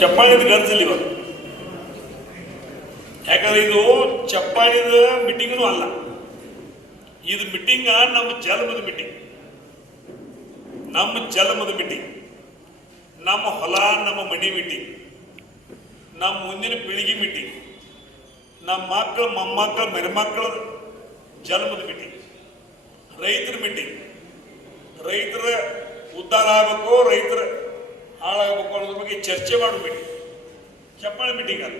ಚಪ್ಪಾಳಿದ ಗರ್ಜಿಲ್ಲ ಇವರು ಯಾಕಂದ್ರೆ ಇದು ಚಪ್ಪಾಳಿದ ಮೀಟಿಂಗ್ನು ಅಲ್ಲ. ಇದು ಮೀಟಿಂಗ್ ನಮ್ಮ ಜನ್ಮದ ಮೀಟಿಂಗ್ ನಮ್ಮ ಜನ್ಮದ ಮೀಟಿಂಗ್ ನಮ್ಮ ಹೊಲ, ನಮ್ಮ ಮನೆ ಮೀಟಿಂಗ್ ನಮ್ಮ ಮುಂದಿನ ಪೀಳಿಗೆ ಮೀಟಿಂಗ್ ನಮ್ಮ ಮಕ್ಕಳು, ಮೊಮ್ಮಕ್ಕಳ, ಮರಿಮಕ್ಕಳ ಜನ್ಮದ ಮೀಟಿಂಗ್ ರೈತರ ಮೀಟಿಂಗ್ ರೈತರ ಉದ್ಧಾರ ಆಗಬೇಕು, ರೈತರ ಹಾಳಾಗಬೇಕು ಅನ್ನೋದ್ರ ಬಗ್ಗೆ ಚರ್ಚೆ ಮಾಡಬೇಡಿ. ಚಪ್ಪಾಳೆ ಮೀಟಿಂಗ್ ಅಲ್ಲ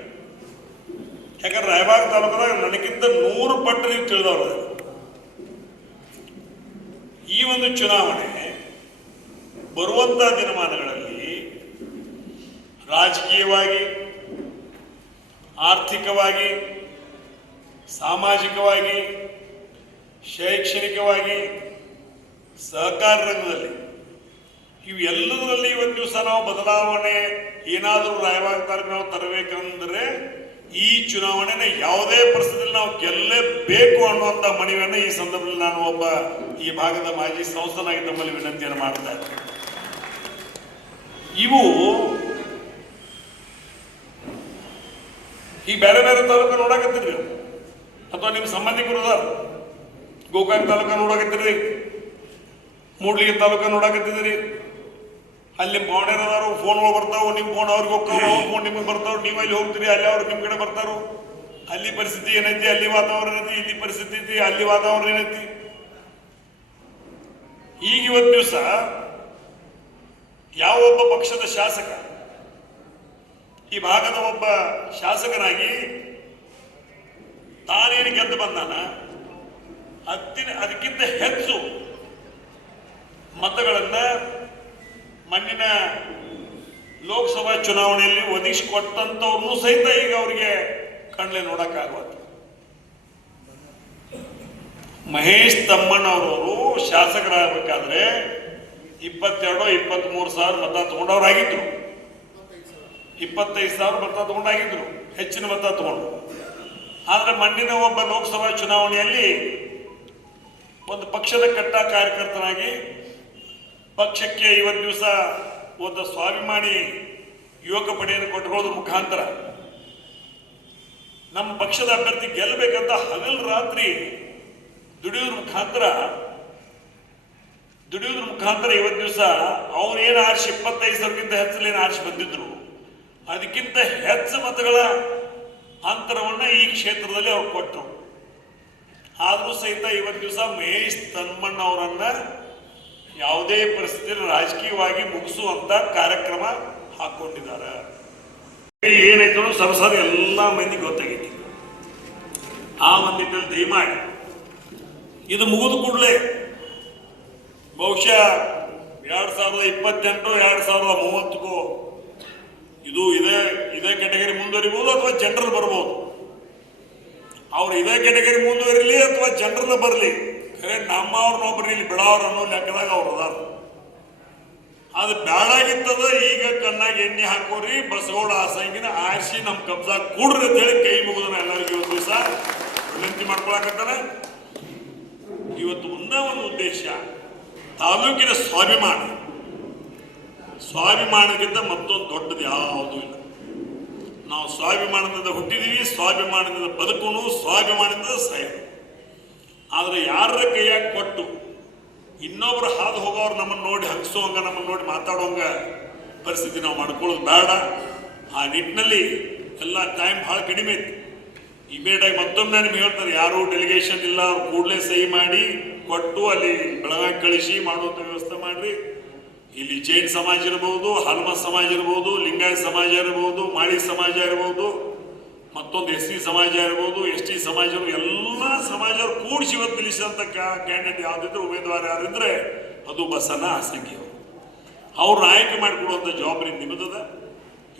ಯಾಕಂದ್ರೆ ರಾಯಬಾಗ ತಾಲೂಕದಾಗ ನನಗಿಂತ ನೂರು ಪಟ್ಟು ನೀವು ತಿಳಿದವರು ಈ ಒಂದು ಚುನಾವಣೆ ಬರುವಂತ ದಿನಮಾನಗಳಲ್ಲಿ ರಾಜಕೀಯವಾಗಿ, ಆರ್ಥಿಕವಾಗಿ, ಸಾಮಾಜಿಕವಾಗಿ, ಶೈಕ್ಷಣಿಕವಾಗಿ, ಸಹಕಾರ ರಂಗದಲ್ಲಿ ಇವೆಲ್ಲದರಲ್ಲಿ ಒಂದು ದಿವಸ ನಾವು ಬದಲಾವಣೆ ಏನಾದರೂ ರಾಯಬಾಗ ತಾಲೂಕು ನಾವು ತರಬೇಕಂದ್ರೆ ಈ ಚುನಾವಣೆನ ಯಾವುದೇ ಪರಿಸ್ಥಿತಿಯಲ್ಲಿ ನಾವು ಗೆಲ್ಲಲೇಬೇಕು ಅನ್ನುವಂಥ ಮನವಿಯನ್ನು ಈ ಸಂದರ್ಭದಲ್ಲಿ ನಾನು ಒಬ್ಬ ಈ ಭಾಗದ ಮಾಜಿ ಸಂಸದನಾಗಿ ತಮ್ಮಲ್ಲಿ ವಿನಂತಿಯನ್ನು ಮಾಡ್ತಾ ಇವು ಈ ಬೇರೆ ಬೇರೆ ತಾಲೂಕು ನೋಡಕತ್ತಿದ್ರಿ. ಅಥವಾ ನಿಮ್ಮ ಸಂಬಂಧಿಕರು ಗೋಕಾಕ್ ತಾಲೂಕ ನೋಡಕತ್ತೀರಿ ಮೂಡ್ಲಿಗೆ ತಾಲೂಕ ನೋಡಕತ್ತಿದ್ರಿ. ಅಲ್ಲಿ ಮೌನೇರ್ ಫೋನ್ ಒಳಗೆ ಬರ್ತಾವೆ ನಿಮ್ಮ ಫೋನ್ ಅವ್ರಿಗೆ ಹೋಗ್ತಾವ ಅವ್ರ ಫೋನ್ ನಿಮಗೆ ಬರ್ತಾವ ನೀವು ಅಲ್ಲಿ ಹೋಗ್ತೀರಿ ಅಲ್ಲಿ ಅವ್ರು ನಿಮ್ಮ ಕಡೆ ಬರ್ತಾರು? ಅಲ್ಲಿ ಪರಿಸ್ಥಿತಿ ಏನೈತಿ ಅಲ್ಲಿ ವಾತಾವರಣ ಏನೈತಿ ಇಲ್ಲಿ ಪರಿಸ್ಥಿತಿ ಐತಿ ಅಲ್ಲಿ ವಾತಾವರಣ ಏನೈತಿ? ಈಗ ಇವತ್ತು ದಿವಸ ಯಾವ ಒಬ್ಬ ಪಕ್ಷದ ಶಾಸಕ ಈ ಭಾಗದ ಒಬ್ಬ ಶಾಸಕನಾಗಿ ತಾನೇನು ಗೆದ್ದು ಬಂದಾನ ಹತ್ತಿನ ಅದಕ್ಕಿಂತ ಹೆಚ್ಚು ಮತಗಳನ್ನ ಮಣ್ಣಿನ ಲೋಕಸಭಾ ಚುನಾವಣೆಯಲ್ಲಿ ಒದಗಿಸಿಕೊಟ್ಟಂಥವ್ರನ್ನೂ ಸಹಿತ ಈಗ ಅವರಿಗೆ ಕಣ್ಲೆ ನೋಡಕ್ಕಾಗವತ್ತು ಮಹೇಶ್ ತಮ್ಮಣ್ಣವರವರು ಶಾಸಕರಾಗಬೇಕಾದ್ರೆ ಇಪ್ಪತ್ತೆರಡು ಇಪ್ಪತ್ತ್ಮೂರು ಸಾವಿರ ಮತ ತಗೊಂಡವರಾಗಿದ್ರು. ಇಪ್ಪತ್ತೈದು ಸಾವಿರ ಮತ ತಗೊಂಡಾಗಿದ್ರು. ಹೆಚ್ಚಿನ ಮತ ತಗೊಂಡು. ಆದರೆ ಮಣ್ಣಿನ ಒಬ್ಬ ಲೋಕಸಭಾ ಚುನಾವಣೆಯಲ್ಲಿ ಒಂದು ಪಕ್ಷದ ಕಟ್ಟ ಕಾರ್ಯಕರ್ತನಾಗಿ ಪಕ್ಷಕ್ಕೆ ಇವತ್ತು ದಿವಸ ಒಂದು ಸ್ವಾಭಿಮಾನಿ ಯುವಕ ಪಡೆಯನ್ನು ಕೊಟ್ಟುಕೊಳ್ಳೋದ್ರ ಮುಖಾಂತರ ನಮ್ಮ ಪಕ್ಷದ ಅಭ್ಯರ್ಥಿ ಗೆಲ್ಲಬೇಕಂತ ಹಗಲು ರಾತ್ರಿ ದುಡಿಯೋದ್ರ ಮುಖಾಂತರ ದುಡಿಯೋದ್ರ ಮುಖಾಂತರ ಇವತ್ತು ದಿವಸ ಅವನೇನು ಆರಿಸಿ ಇಪ್ಪತ್ತೈದು ಸಾವಿರಕ್ಕಿಂತ ಹೆಚ್ಚಲೇನು ಆರಿಸಿ ಬಂದಿದ್ರು, ಅದಕ್ಕಿಂತ ಹೆಚ್ಚು ಮತಗಳ ಅಂತರವನ್ನ ಈ ಕ್ಷೇತ್ರದಲ್ಲಿ ಅವ್ರು ಕೊಟ್ಟರು. ಆದರೂ ಸಹಿತ ಇವತ್ತು ದಿವಸ ಮಹೇಶ್ ತನ್ಮಣ್ಣ ಅವರನ್ನ ಯಾವುದೇ ಪರಿಸ್ಥಿತಿಯಲ್ಲಿ ರಾಜಕೀಯವಾಗಿ ಮುಗಿಸುವಂತ ಕಾರ್ಯಕ್ರಮ ಹಾಕೊಂಡಿದ್ದಾರೆ. ಏನಾಯ್ತು ಸರಸರ ಎಲ್ಲ ಮಂದಿ ಗೊತ್ತಾಗೈತಿ. ಆ ಒಂದು ನಿಟ್ಟಿನಲ್ಲಿ ದಯಮಾಡಿ ಇದು ಮುಗಿದ ಕೂಡಲೇ ಬಹುಶಃ ಎರಡು ಸಾವಿರದ ಇಪ್ಪತ್ತೆಂಟು, ಎರಡು ಸಾವಿರದ ಮೂವತ್ತಕ್ಕೂ ಇದು ಇದೇ ಇದೇ ಕೆಟಗರಿ ಮುಂದುವರಿಬಹುದು ಅಥವಾ ಜನರಲ್ ಬರ್ಬೋದು? ಅವ್ರು ಇದೇ ಕೆಟಗರಿ ಮುಂದುವರಿಲಿ ಅಥವಾ ಜನರಲ್ ಬರಲಿ? ಖರೆ ನಮ್ಮವ್ರನ್ನೊಬ್ರು ಇಲ್ಲಿ ಬಿಡೋರು ಅನ್ನೋ ಲೆಕ್ಕದಾಗ ಅವ್ರು ಅದಾರ. ಅದು ಬ್ಯಾಡಾಗಿತ್ತದ, ಈಗ ಕಣ್ಣಾಗ ಎಣ್ಣೆ ಹಾಕೋರಿ ಬಸಗೋಳ ಆಸಂಗಿನ ಆರಿಸಿ ನಮ್ಮ ಕಬ್ಜಾ ಕೂಡ್ರಿ ಅಂತ ಹೇಳಿ ಕೈ ಮುಗಿದನ ಎಲ್ಲರಿಗೂ ಇವತ್ತು ದಿವಸ. ವಿನಂತಿ ಮಾಡ್ಕೊಳಕತ್ತಾರ. ಇವತ್ತು ಒಂದೇ ಒಂದು ಉದ್ದೇಶ, ತಾಲೂಕಿನ ಸ್ವಾಭಿಮಾನ. ಸ್ವಾಭಿಮಾನಕ್ಕಿಂತ ಮತ್ತೊಂದು ದೊಡ್ಡದು ಯಾವುದೂ ಇಲ್ಲ. ನಾವು ಸ್ವಾಭಿಮಾನದಿಂದ ಹುಟ್ಟಿದೀವಿ, ಸ್ವಾಭಿಮಾನದಿಂದ ಬದುಕೋನು, ಸ್ವಾಭಿಮಾನದಿಂದ ಸಾಯೋದು. ಆದರೆ ಯಾರ ಕೈಯಾಗ ಕೊಟ್ಟು ಇನ್ನೊಬ್ರು ಹಾದು ಹೋಗೋರು ನಮ್ಮನ್ನು ನೋಡಿ ಹಂಗ ನಮ್ಮನ್ನು ನೋಡಿ ಮಾತಾಡೋಂಗ ಪರಿಸ್ಥಿತಿ ನಾವು ಮಾಡ್ಕೊಳ್ಳೋದು ಬೇಡ. ಆ ನಿಟ್ಟಿನಲ್ಲಿ ಎಲ್ಲ ಟೈಮ್ ಭಾಳ ಕಡಿಮೆ ಐತಿ. ಇಮಿಡಿಯೇಟಾಗಿ ಮತ್ತೊಮ್ಮೆ ನಿಮ್ಗೆ ಹೇಳ್ತಾರೆ, ಯಾರು ಡೆಲಿಗೇಷನ್ ಇಲ್ಲ, ಅವ್ರು ಕೂಡಲೇ ಸಹಿ ಮಾಡಿ ಕೊಟ್ಟು ಅಲ್ಲಿ ಬೆಳಗಾಗಿ ಕಳಿಸಿ ಮಾಡುವಂಥ ವ್ಯವಸ್ಥೆ ಮಾಡ್ರಿ. ಇಲ್ಲಿ ಜೈನ್ ಸಮಾಜ ಇರ್ಬೋದು, ಹನುಮ ಸಮಾಜ ಇರ್ಬೋದು, ಲಿಂಗಾಯತ ಸಮಾಜ ಇರ್ಬೋದು, ಮಾಳಿ ಸಮಾಜ ಇರಬಹುದು ಮತ್ತೊಂದು ಎಸ್ ಸಿ ಸಮಾಜ ಇರ್ಬೋದು, ಎಸ್ ಟಿ ಸಮಾಜ ಎಲ್ಲ ಸಮಾಜರು ಕೂಡಿಸಿ ಇವತ್ತು ನಿಲ್ಲಿಸಿದಂಥ ಕ್ಯಾಂಡಿಡೇಟ್ ಯಾವ್ದಿದ್ರೆ ಉಮೇದುವಾರ ಯಾರಿದ್ರೆ ಅದು ಬಸನ ಆಸಂಗಿ ಅವರು. ಅವ್ರನ್ನ ಆಯ್ಕೆ ಮಾಡಿಕೊಡುವಂಥ ಜವಾಬ್ದಾರಿ ನಿಮ್ಮದದ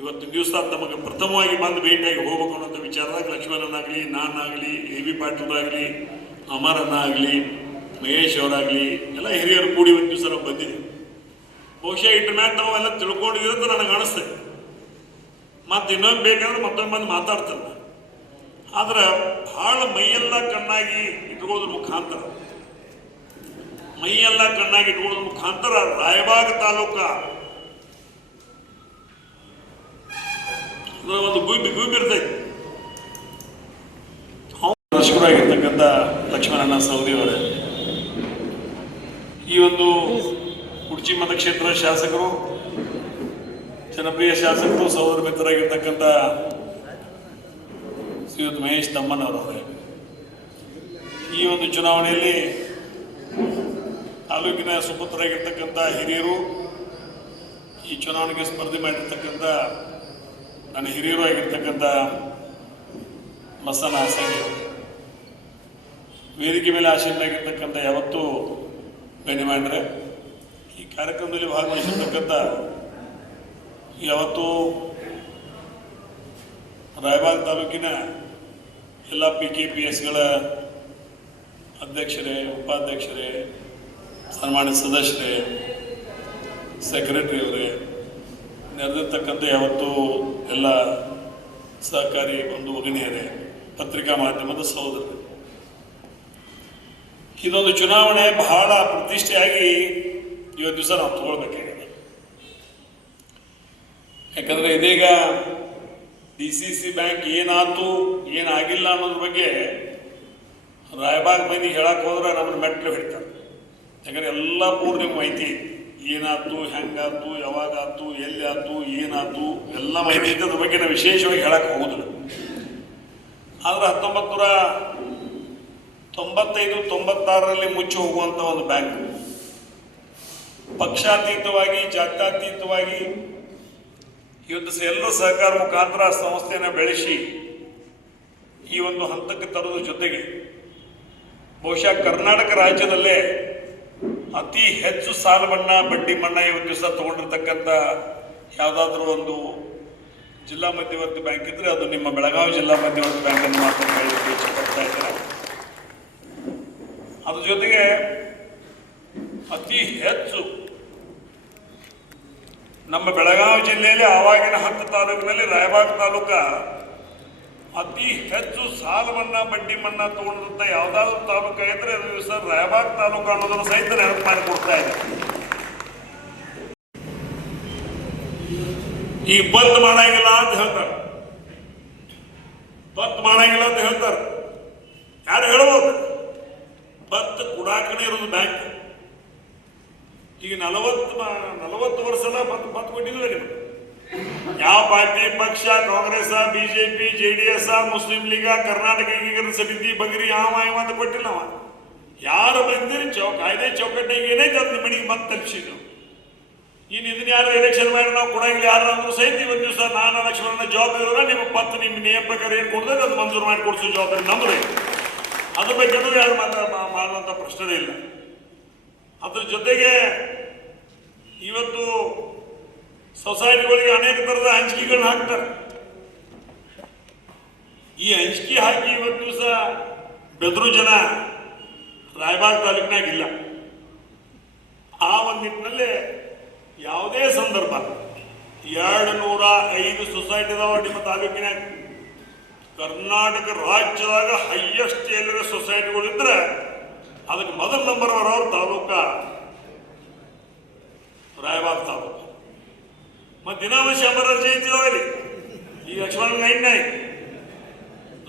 ಇವತ್ತು ದಿವಸ ನಮಗೆ ಪ್ರಥಮವಾಗಿ ಬಂದು ಭೇಟಿಯಾಗಿ ಹೋಗ್ಬೇಕು ಅನ್ನೋಂಥ ವಿಚಾರದಾಗ ಲಕ್ಷ್ಮಣನಾಗಲಿ ನಾನಾಗಲಿ ಎ ಬಿ ಪಾಟೀಲ್ರಾಗಲಿ ಅಮರನ್ನ ಆಗಲಿ ಮಹೇಶ್ ಅವರಾಗಲಿ, ಎಲ್ಲ ಹಿರಿಯರು ಕೂಡಿ ಒಂದು ದಿವಸ ನಾವು ಬಂದಿದ್ದೀವಿ. ಬಹುಶಃ ಇಟ್ಟ ಮೇಲೆ ನಾವೆಲ್ಲ ತಿಳ್ಕೊಂಡಿದ್ದೀವಿ ಅಂತ ನನಗೆ ಅನಿಸ್ತದೆ. ಮತ್ತೆ ಇನ್ನೊಂದು ಬೇಕಾದ್ರೆ ಮತ್ತೊಮ್ಮೆ ಬಂದು ಮಾತಾಡ್ತಾರೆ ಆದ್ರೆ ಬಹಳ ಮೈಯೆಲ್ಲ ಕಣ್ಣಾಗಿ ಇಟ್ಕೊಳ್ಳೋದ್ರ ಮುಖಾಂತರ. ಮೈಯೆಲ್ಲ ಕಣ್ಣಾಗಿ ಇಟ್ಕೊಳ್ಳೋದ್ರ ಮುಖಾಂತರ ರಾಯಬಾಗ ತಾಲೂಕ. ಒಂದು ಗುಬಿ ಗುಬ್ಬಿ ಇರ್ತೈತಿ. ಲಕ್ಷ್ಮಣ ಲಕ್ಷ್ಮಣಣ್ಣ ಸೌದಿ ಅವರೇ ಈ ಒಂದು ಕುಡ್ಚಿ ಮತಕ್ಷೇತ್ರ ಶಾಸಕರು ಜನಪ್ರಿಯ ಶಾಸಕರು ಸಹೋದರ ಮಿತ್ರರಾಗಿರ್ತಕ್ಕಂಥ ಶ್ರೀಯುತ್ ಮಹೇಶ್ ತಮ್ಮನವರವರೇ. ಈ ಒಂದು ಚುನಾವಣೆಯಲ್ಲಿ ತಾಲೂಕಿನ ಸುಪುತ್ರರಾಗಿರ್ತಕ್ಕಂಥ ಹಿರಿಯರು ಈ ಚುನಾವಣೆಗೆ ಸ್ಪರ್ಧೆ ಮಾಡಿರ್ತಕ್ಕಂಥ ನನ್ನ ಹಿರಿಯರು ಆಗಿರ್ತಕ್ಕಂಥ ಮಸನ ಹಾಸಂಗಿ ವೇದಿಕೆ ಮೇಲೆ ಆಶೀರ್ವಾಗಿರ್ತಕ್ಕಂಥ ಯಾವತ್ತೂ ಬೆನಿಮಾಂಡ್ರೆ ಈ ಕಾರ್ಯಕ್ರಮದಲ್ಲಿ ಭಾಗವಹಿಸಿರ್ತಕ್ಕಂಥ ಯಾವತ್ತೂ ರಾಯಬಾಗ್ ತಾಲೂಕಿನ ಎಲ್ಲ ಪಿ ಕೆ ಪಿ ಎಸ್ಗಳ ಅಧ್ಯಕ್ಷರೇ, ಉಪಾಧ್ಯಕ್ಷರೇ, ಸನ್ಮಾನ್ಯ ಸದಸ್ಯರೇ ಸೆಕ್ರೆಟರಿ ಅವರೇ ನೆರೆದಿರ್ತಕ್ಕಂಥ ಯಾವತ್ತು ಎಲ್ಲ ಸಹಕಾರಿ ಒಂದು ಭಗಿನಿಯರೇ ಪತ್ರಿಕಾ ಮಾಧ್ಯಮದ ಸಹೋದರರು. ಇದೊಂದು ಚುನಾವಣೆ ಬಹಳ ಪ್ರತಿಷ್ಠೆಯಾಗಿ ಇವತ್ತು ದಿವಸ ನಾವು ತಗೊಳ್ಬೇಕಾಗಿದೆ ಯಾಕಂದ್ರೆ ಇದೀಗ ಡಿ ಸಿ ಸಿ ಬ್ಯಾಂಕ್ ಏನಾತು ಏನಾಗಿಲ್ಲ ಅನ್ನೋದ್ರ ಬಗ್ಗೆ ರಾಯಬಾಗ್ ಮಂದಿ ಹೇಳಕ್ ಹೋದ್ರೆ ನಮ್ಮ ಮೆಟ್ಲು ಹಿಡ್ತಾರೆ. ಯಾಕಂದ್ರೆ ಎಲ್ಲ ಪೂರ್ಣ ಮಾಹಿತಿ. ಏನಾತು ಹೆಂಗಾತು ಯಾವಾಗಾತು ಎಲ್ಲಿ ಆತು ಏನಾತು ಎಲ್ಲ ಮಾಹಿತಿ ಇದ್ದದ್ರ ಬಗ್ಗೆ ನಾವು ವಿಶೇಷವಾಗಿ ಹೇಳಕ್ ಹೋಗುದಿಲ್ಲ. ಆದ್ರೆ ಹತ್ತೊಂಬತ್ತು ನೂರ ತೊಂಬತ್ತೈದು, ತೊಂಬತ್ತಾರರಲ್ಲಿ ಮುಚ್ಚಿ ಹೋಗುವಂತ ಒಂದು ಬ್ಯಾಂಕ್ ಪಕ್ಷಾತೀತವಾಗಿ, ಜಾತ್ಯತೀತವಾಗಿ ಇವತ್ತು ಎಲ್ಲರೂ ಸಹಕಾರ ಮುಖಾಂತರ ಸಂಸ್ಥೆಯನ್ನು ಬೆಳೆಸಿ ಈ ಒಂದು ಹಂತಕ್ಕೆ ತರೋದ್ರ ಜೊತೆಗೆ ಬಹುಶಃ ಕರ್ನಾಟಕ ರಾಜ್ಯದಲ್ಲೇ ಅತಿ ಹೆಚ್ಚು ಸಾಲ ಮನ್ನಾ ಬಡ್ಡಿ ಮನ್ನಾ ಇವತ್ತು ದಿವಸ ತಗೊಂಡಿರ್ತಕ್ಕಂಥ ಯಾವುದಾದ್ರೂ ಒಂದು ಜಿಲ್ಲಾ ಮಧ್ಯವರ್ತಿ ಬ್ಯಾಂಕ್ ಇದ್ರೆ ಅದು ನಿಮ್ಮ ಬೆಳಗಾವಿ ಜಿಲ್ಲಾ ಮಧ್ಯವರ್ತಿ ಬ್ಯಾಂಕ್ ಅನ್ನು ಮಾತ್ರ ಇಷ್ಟಪಡ್ತಾ ಇದ್ದಾರೆ ಅದ್ರ ಜೊತೆಗೆ ಅತಿ ಹೆಚ್ಚು ನಮ್ಮ ಬೆಳಗಾವಿ ಜಿಲ್ಲೆಯಲ್ಲಿ ಆವಾಗಿನ ಹತ್ತು ತಾಲೂಕಿನಲ್ಲಿ ರಾಯಬಾಗ್ ತಾಲೂಕ ಅತಿ ಹೆಚ್ಚು ಸಾಲ ಮನ್ನಾ ಬಡ್ಡಿ ಮನ್ನಾ ತಗೊಂಡಂಥ ಯಾವುದಾದ್ರೂ ತಾಲೂಕು ಇದ್ರೆ ಅದು ಸರ್ ರಾಯಬಾಗ್ ತಾಲೂಕು ಅನ್ನೋದನ್ನು ಸಹಿತ ನೆನಪು ಮಾಡಿಕೊಡ್ತಾ ಇದೆ. ಈ ಬಂದ್ ಮಾಡಂಗಿಲ್ಲ ಅಂತ ಹೇಳ್ತಾರೆ. ಬಂದ್ ಮಾಡಂಗಿಲ್ಲ ಅಂತ ಹೇಳ್ತಾರೆ. ಯಾರು ಹೇಳ್ಬೋದು? ಬಂದ್ ಕುಡಾಕನೇ ಇರೋದು ಬ್ಯಾಂಕ್. ಈಗ ನಲವತ್ತು ನಲವತ್ತು ಮತ್ತೆ ಬತ್ ಕೊಟ್ಟಿಲ್ಲ ನಿಮಗೆ ಯಾವ ಪಾರ್ಟಿ, ಪಕ್ಷ, Congress, BJP J D S Muslim League, Karnataka Ekikarana Samiti, ಬಗ್ರಿ ಯಾವ ಯಾವ ಅಂತ ಕೊಟ್ಟಿಲ್ಲ ಅವ. ಯಾರು ಬಂದಿರಿ ಚೌ, ಕಾಯ್ದೆ ಚೌಕಟ್ಟಿಗೆ ಏನೈತೆ ಅದ್ರ ಮನೆಗೆ ಮತ್ತೆ ತಲುಪಿಸಿದ್ರು. ಇನ್ನು ಇದನ್ನ ಯಾರು ಎಲೆಕ್ಷನ್ ಮಾಡಿ ನಾವು ಕೊಡಂಗಿಲ್ಲ. ಯಾರು ಸಹಿತ ಇವತ್ತು ದಿವಸ ನಾನು ಲಕ್ಷ್ಮಣ ಜಾಬ್ ಇರೋಲ್ಲ ನಿಮ್ಮ ಪತ್ತು ನಿಮ್ಮ ನಿಯಮ ಪ್ರಕಾರ ಏನು ಕೊಡ್ತದೆ ಅದು ಮಂಜೂರು ಮಾಡಿ ಕೊಡಿಸೋ ಜವಾಬ್ದಾರಿ ನಮ್ದು ಅದ್ರ ಬಗ್ಗೆ ಯಾರು ಮಾತ್ರ ಮಾಡುವಂಥ ಪ್ರಶ್ನೆ ಇಲ್ಲ. ಅದ್ರ ಜೊತೆಗೆ ಇವತ್ತು ಸೊಸೈಟಿಗಳಿಗೆ ಅನೇಕ ಥರದ ಹಂಚಿಕೆಗಳನ್ನ ಹಾಕ್ತಾರೆ. ಈ ಹಂಚಿಕೆ ಹಾಕಿ ಇವತ್ತು ಸಹ ಬೆದರು ಜನ ರಾಯಬಾಗ್ ತಾಲೂಕಿನಾಗ ಇಲ್ಲ ಆ ಒಂದು ನಿಟ್ಟಿನಲ್ಲಿ ಯಾವುದೇ ಸಂದರ್ಭ ಎರಡು ನೂರ ಐದು ಸೊಸೈಟಿ ಅದಾವ ನಿಮ್ಮ ತಾಲೂಕಿನಾಗ. ಕರ್ನಾಟಕ ರಾಜ್ಯದಾಗ ಹೈಯೆಸ್ಟ್ ಎಲ್ಲರ ಸೊಸೈಟಿಗಳು ಇದ್ರೆ ಅದಕ್ಕೆ ಮೊದಲ ನಂಬರ್ ಬರೋರು ತಾಲೂಕ ರಾಯಬಾಗ್ ತಾಲೂಕು. ಮತ್ತೆ ದಿನಾಂಶ ಶಂಬರ ಜಯಂತಿ ಇಲ್ಲಿ. ಈ ಲಕ್ಷ್ಮಣ ನೈನ್ ನೈನ್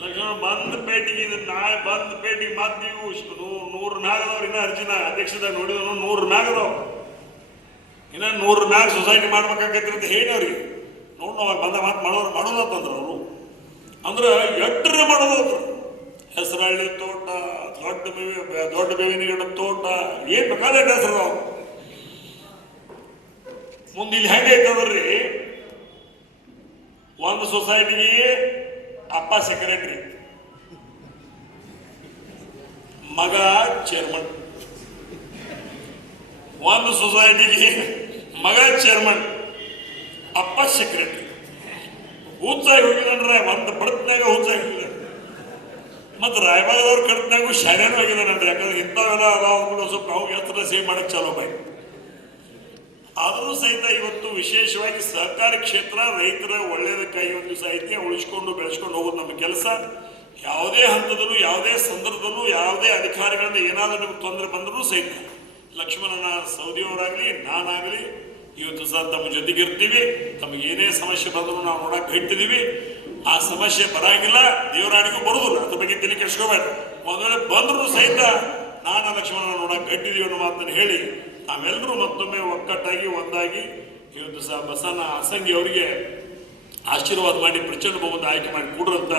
ಲಕ್ಷ್ಮಣ ಬಂದ್ ಪೇಟಿಗೆ ಇದು ನಾಳೆ ಬಂದ್ ಪೇಟಿಗೆ ಮತ್ತೆ ನೀವು ನೂರು ನೂರ ಮ್ಯಾಗದವ್ರು ಇನ್ನ ಅರ್ಜಿನ ಅಧ್ಯಕ್ಷದಾಗ ನೋಡಿದ್ರು ನೂರು ಮ್ಯಾಗದವ್ ಇನ್ನ ನೂರು ಮ್ಯಾಗ ಸೊಸೈಟಿ ಮಾಡ್ಬೇಕಾಗೈತಿ ಅಂತ ಹೇಳಿ ಅವ್ರಿಗೆ ನೋಡ್ ನಾವು ಬಂದ ಮಾತು ಮಾಡೋರು ಮಾಡೋದಂತಂದ್ರು ಅವರು. ಅಂದ್ರೆ ಎಟ್ಟರೆ ಮಾಡೋದು ಹೆಸರಳ್ಳಿ ತೋಟ, ದೊಡ್ಡ ಬೇವಿ, ದೊಡ್ಡ ಬೇವಿನ ಗಿಡ ತೋಟ, ಏನ್ ಬೇಕಾದ ಹೆಸರು. ಮುಂದೆ ಇಲ್ಲಿ ಹೆಂಗೈತದ್ರಿ ಒಂದು ಸೊಸೈಟಿಗೆ ಅಪ್ಪ ಸೆಕ್ರೆಟರಿ ಮಗ ಚೇರ್ಮನ್ ಒಂದು ಸೊಸೈಟಿಗೆ ಮಗ ಚೇರ್ಮನ್ ಅಪ್ಪ ಸೆಕ್ರೆಟರಿ ಹುಚ್ಚಾಗಿ ಹೋಗಿದಂದ್ರೆ ಒಂದು ಬಡತ್ನಾಗ ಹುಚ್ಚಾಗಿ ಮತ್ತು ರಾಯಬಾಗದವ್ರ ಕಡ್ತನಾಗೂ ಶಾಲೆನೂ ಆಗಿದಾನಂದ್ರೆ ಯಾಕಂದ್ರೆ ಇಂಥವೆಲ್ಲ ಅದಾವ ಸ್ವಲ್ಪ ನಾವು ಎತ್ತರ ಸೇವ್ ಮಾಡಕ್ಕೆ ಚಾಲೋ ಬಾಯ್ ಆದರೂ ಸಹಿತ ಇವತ್ತು ವಿಶೇಷವಾಗಿ ಸಹಕಾರಿ ಕ್ಷೇತ್ರ ರೈತರ ಒಳ್ಳೆಯದಕ್ಕಾಗಿ ಒಂದು ಐತಿ, ಉಳಿಸ್ಕೊಂಡು ಬೆಳೆಸ್ಕೊಂಡು ಹೋಗೋದು ನಮ್ಮ ಕೆಲಸ. ಯಾವುದೇ ಹಂತದಲ್ಲೂ, ಯಾವುದೇ ಸಂದರ್ಭದಲ್ಲೂ, ಯಾವುದೇ ಅಧಿಕಾರಿಗಳಿಂದ ಏನಾದರೂ ನಿಮ್ಗೆ ತೊಂದರೆ ಬಂದರೂ ಸಹಿತ ಲಕ್ಷ್ಮಣನ ಸೌದಿಯವರಾಗಲಿ, ನಾನಾಗಲಿ, ಇವತ್ತು ಸಹ ತಮ್ಮ ಜೊತೆಗಿರ್ತೀವಿ. ತಮಗೆ ಏನೇ ಸಮಸ್ಯೆ ಬಂದರೂ ನಾವು ನೋಡಕ್ಕೆ ಇಟ್ಟಿದೀವಿ ಆ ಸಮಸ್ಯೆ ಬರಂಗಿಲ್ಲ ದೇವರಾಣಿಗೂ ಬರುದಿಲ್ಲ. ಅದ್ರ ಬಗ್ಗೆ ತಲೆ ಕೆಡ್ಸ್ಕೋಬೇಡ ಒಂದ್ ಬಂದ್ರು ಸಹಿತ ನಾನು ಲಕ್ಷ್ಮಣ ನೋಡಕ್ ಕಟ್ಟಿದೀವಿ ಅನ್ನೋ ಮಾತನ್ನು ಹೇಳಿ ನಾವೆಲ್ಲರೂ ಮತ್ತೊಮ್ಮೆ ಒಕ್ಕಟ್ಟಾಗಿ, ಒಂದಾಗಿ ಇವತ್ತು ಸಹ ಬಸನ್ನ ಅಸಂಗಿ ಅವರಿಗೆ ಆಶೀರ್ವಾದ ಮಾಡಿ, ಪ್ರಚಂಡ ಬಹುಮತ ಆಯ್ಕೆ ಮಾಡಿ ಕೊಡ್ರಂತ